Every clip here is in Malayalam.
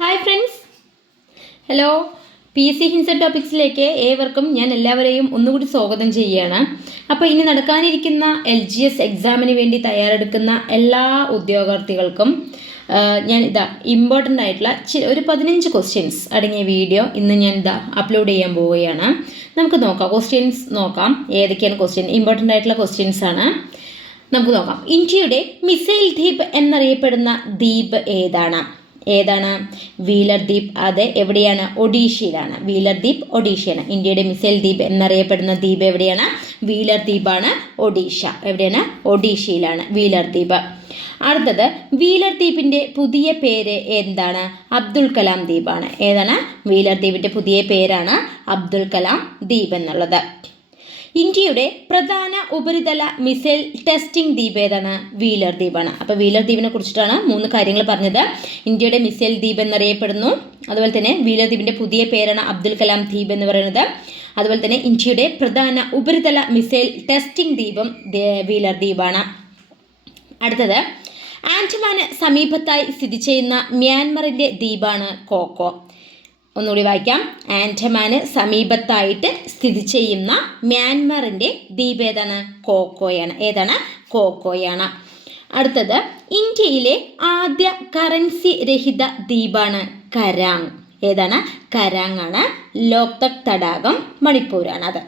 Hi friends, hello. PC ഹിൻസ ടോപ്പിക്സിലേക്ക് ഏവർക്കും ഞാൻ എല്ലാവരെയും ഒന്നുകൂടി സ്വാഗതം ചെയ്യുകയാണ്. അപ്പോൾ ഇനി നടക്കാനിരിക്കുന്ന LGS എക്സാമിന് വേണ്ടി തയ്യാറെടുക്കുന്ന എല്ലാ ഉദ്യോഗാർത്ഥികൾക്കും ഞാൻ ഇമ്പോർട്ടൻ്റ് ആയിട്ടുള്ള ഒരു 15 ക്വസ്റ്റ്യൻസ് അടങ്ങിയ വീഡിയോ ഇന്ന് ഞാൻ അപ്ലോഡ് ചെയ്യാൻ പോവുകയാണ്. നമുക്ക് നോക്കാം, ക്വസ്റ്റ്യൻസ് നോക്കാം. ഏതൊക്കെയാണ് ക്വസ്റ്റ്യൻ, ഇമ്പോർട്ടൻ്റ് ആയിട്ടുള്ള ക്വസ്റ്റ്യൻസ് ആണ്. നമുക്ക് നോക്കാം. ഇന്ത്യയുടെ മിസൈൽ ദ്വീപ് എന്നറിയപ്പെടുന്ന ദ്വീപ് ഏതാണ്? വീലർ ദ്വീപ്. അത് എവിടെയാണ്? ഒഡീഷയിലാണ്. വീലർ ദ്വീപ് ഒഡീഷയാണ്. ഇന്ത്യയുടെ മിസൈൽ ദ്വീപ് എന്നറിയപ്പെടുന്ന ദ്വീപ് എവിടെയാണ്? വീലർ ദ്വീപാണ്, ഒഡീഷ. എവിടെയാണ്? ഒഡീഷയിലാണ് വീലർ ദ്വീപ്. അടുത്തത്, വീലർ ദ്വീപിൻ്റെ പുതിയ പേര് എന്താണ്? അബ്ദുൽ കലാം ദ്വീപാണ്. ഏതാണ്? വീലർ ദ്വീപിൻ്റെ പുതിയ പേരാണ് അബ്ദുൽ കലാം ദ്വീപ് എന്നുള്ളത്. ഇന്ത്യയുടെ പ്രധാന ഉപരിതല മിസൈൽ ടെസ്റ്റിംഗ് ദ്വീപ് ഏതാണ്? വീലർ ദ്വീപാണ്. അപ്പോൾ വീലർ ദ്വീപിനെ കുറിച്ചിട്ടാണ് 3 കാര്യങ്ങൾ പറഞ്ഞത്. ഇന്ത്യയുടെ മിസൈൽ ദ്വീപ് എന്നറിയപ്പെടുന്നു, അതുപോലെ തന്നെ വീലർ ദ്വീപിൻ്റെ പുതിയ പേരാണ് അബ്ദുൽ കലാം ദ്വീപ് എന്ന് പറയുന്നത്, അതുപോലെ തന്നെ ഇന്ത്യയുടെ പ്രധാന ഉപരിതല മിസൈൽ ടെസ്റ്റിംഗ് ദ്വീപും വീലർ ദ്വീപാണ്. അടുത്തത്, ആൻഡമാന് സമീപത്തായി സ്ഥിതി ചെയ്യുന്ന മ്യാൻമറിൻ്റെ ദ്വീപാണ് കോക്കോ. ഒന്നുകൂടി വായിക്കാം. ആൻഡമാന് സമീപത്തായിട്ട് സ്ഥിതി ചെയ്യുന്ന മ്യാൻമറിൻ്റെ ദ്വീപ് ഏതാണ്? കോക്കോയാണ്. ഏതാണ്? കോക്കോയാണ്. അടുത്തത്, ഇന്ത്യയിലെ ആദ്യ കറൻസി രഹിത ദ്വീപാണ് കരാങ്. ഏതാണ്? കരാങ് ആണ്. ലോക്തക് തടാകം, മണിപ്പൂരാണ് അത്.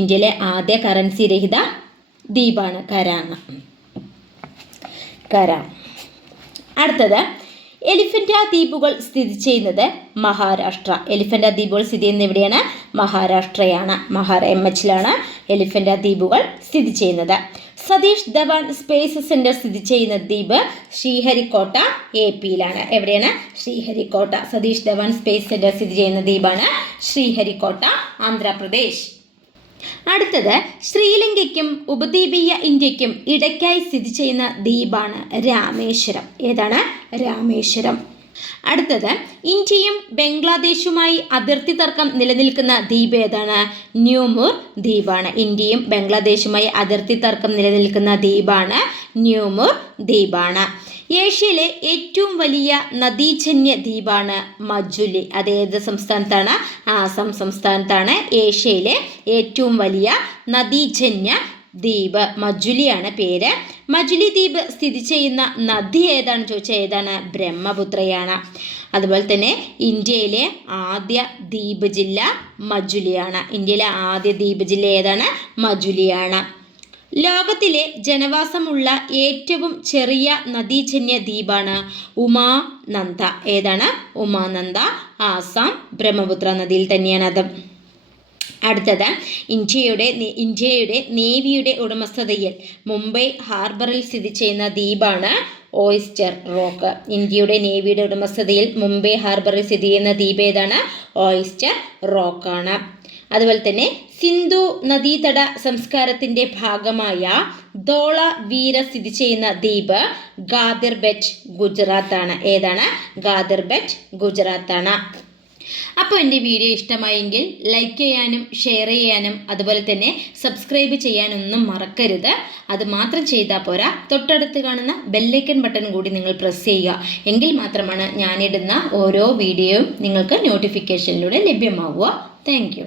ഇന്ത്യയിലെ ആദ്യ കറൻസി രഹിത ദ്വീപാണ് കരാങ്. അടുത്തത്, എലിഫൻ്റ ദ്വീപുകൾ സ്ഥിതി ചെയ്യുന്നത് മഹാരാഷ്ട്ര. എലിഫൻ്റ ദ്വീപുകൾ സ്ഥിതി ചെയ്യുന്നത് എവിടെയാണ്? മഹാരാഷ്ട്രയാണ്. MHലാണ് എലിഫൻ്റ ദ്വീപുകൾ സ്ഥിതി ചെയ്യുന്നത്. സതീഷ് ധവാൻ സ്പേസ് സെൻറ്റർ സ്ഥിതി ചെയ്യുന്ന ദ്വീപ് ശ്രീഹരിക്കോട്ട, AP-യിലാണ്. എവിടെയാണ്? ശ്രീഹരിക്കോട്ട. സതീഷ് ധവാൻ സ്പേസ് സെൻറ്റർ സ്ഥിതി ചെയ്യുന്ന ദ്വീപാണ് ശ്രീഹരിക്കോട്ട, ആന്ധ്രാപ്രദേശ്. അടുത്തത്, ശ്രീലങ്കയ്ക്കും ഉപദ്വീപീയ ഇന്ത്യക്കും ഇടയ്ക്കായി സ്ഥിതി ചെയ്യുന്ന ദ്വീപാണ് രാമേശ്വരം. ഏതാണ്? രാമേശ്വരം. അടുത്തത്, ഇന്ത്യയും ബംഗ്ലാദേശുമായി അതിർത്തി തർക്കം നിലനിൽക്കുന്ന ദ്വീപ് ഏതാണ്? ന്യൂമുർ ദ്വീപാണ്. ഇന്ത്യയും ബംഗ്ലാദേശുമായി അതിർത്തി തർക്കം നിലനിൽക്കുന്ന ദ്വീപാണ് ന്യൂമുർ ദ്വീപാണ്. ഏഷ്യയിലെ ഏറ്റവും വലിയ നദീജന്യ ദ്വീപാണ് മജുലി. അത് ഏത് സംസ്ഥാനത്താണ്? ആസാം സംസ്ഥാനത്താണ് ഏഷ്യയിലെ ഏറ്റവും വലിയ നദീജന്യ ദ്വീപ്. മജുലിയാണ് പേര്. മജുലി ദ്വീപ് സ്ഥിതി ചെയ്യുന്ന നദി ഏതാണെന്ന് ചോദിച്ചാൽ ഏതാണ്? ബ്രഹ്മപുത്രയാണ്. അതുപോലെ തന്നെ ഇന്ത്യയിലെ ആദ്യ ദ്വീപ് ജില്ല മജുലിയാണ്. ഇന്ത്യയിലെ ആദ്യ ദ്വീപ് ജില്ല ഏതാണ്? മജുലിയാണ്. ലോകത്തിലെ ജനവാസമുള്ള ഏറ്റവും ചെറിയ നദീജന്യ ദ്വീപാണ് ഉമാനന്ദ. ഏതാണ്? ഉമാനന്ദ, ആസാം ബ്രഹ്മപുത്ര നദിയിൽ തന്നെയാണത്. അടുത്തത്, ഇന്ത്യയുടെ നേവിയുടെ ഉടമസ്ഥതയിൽ മുംബൈ ഹാർബറിൽ സ്ഥിതി ചെയ്യുന്ന ദ്വീപാണ് ഓയിസ്റ്റർ റോക്ക്. ഇന്ത്യയുടെ നേവിയുടെ ഉടമസ്ഥതയിൽ മുംബൈ ഹാർബറിൽ സ്ഥിതി ചെയ്യുന്ന ദ്വീപ് ഏതാണ്? ഓയിസ്റ്റർ റോക്കാണ്. അതുപോലെ തന്നെ സിന്ധു നദീതട സംസ്കാരത്തിൻ്റെ ഭാഗമായ ധോളവീര സ്ഥിതി ചെയ്യുന്ന ദ്വീപ് ഗാദിർബറ്റ്, ഗുജറാത്താണ്. ഏതാണ്? ഗാദിർബറ്റ്, ഗുജറാത്താണ്. അപ്പോൾ എൻ്റെ വീഡിയോ ഇഷ്ടമായെങ്കിൽ ലൈക്ക് ചെയ്യാനും ഷെയർ ചെയ്യാനും അതുപോലെ തന്നെ സബ്സ്ക്രൈബ് ചെയ്യാനൊന്നും മറക്കരുത്. അത് മാത്രം ചെയ്താൽ പോരാ, തൊട്ടടുത്ത് കാണുന്ന ബെല്ലൈക്കൺ ബട്ടൺ കൂടി നിങ്ങൾ പ്രസ് ചെയ്യുക. എങ്കിൽ മാത്രമാണ് ഞാനിടുന്ന ഓരോ വീഡിയോയും നിങ്ങൾക്ക് നോട്ടിഫിക്കേഷനിലൂടെ ലഭ്യമാവുക. Thank you.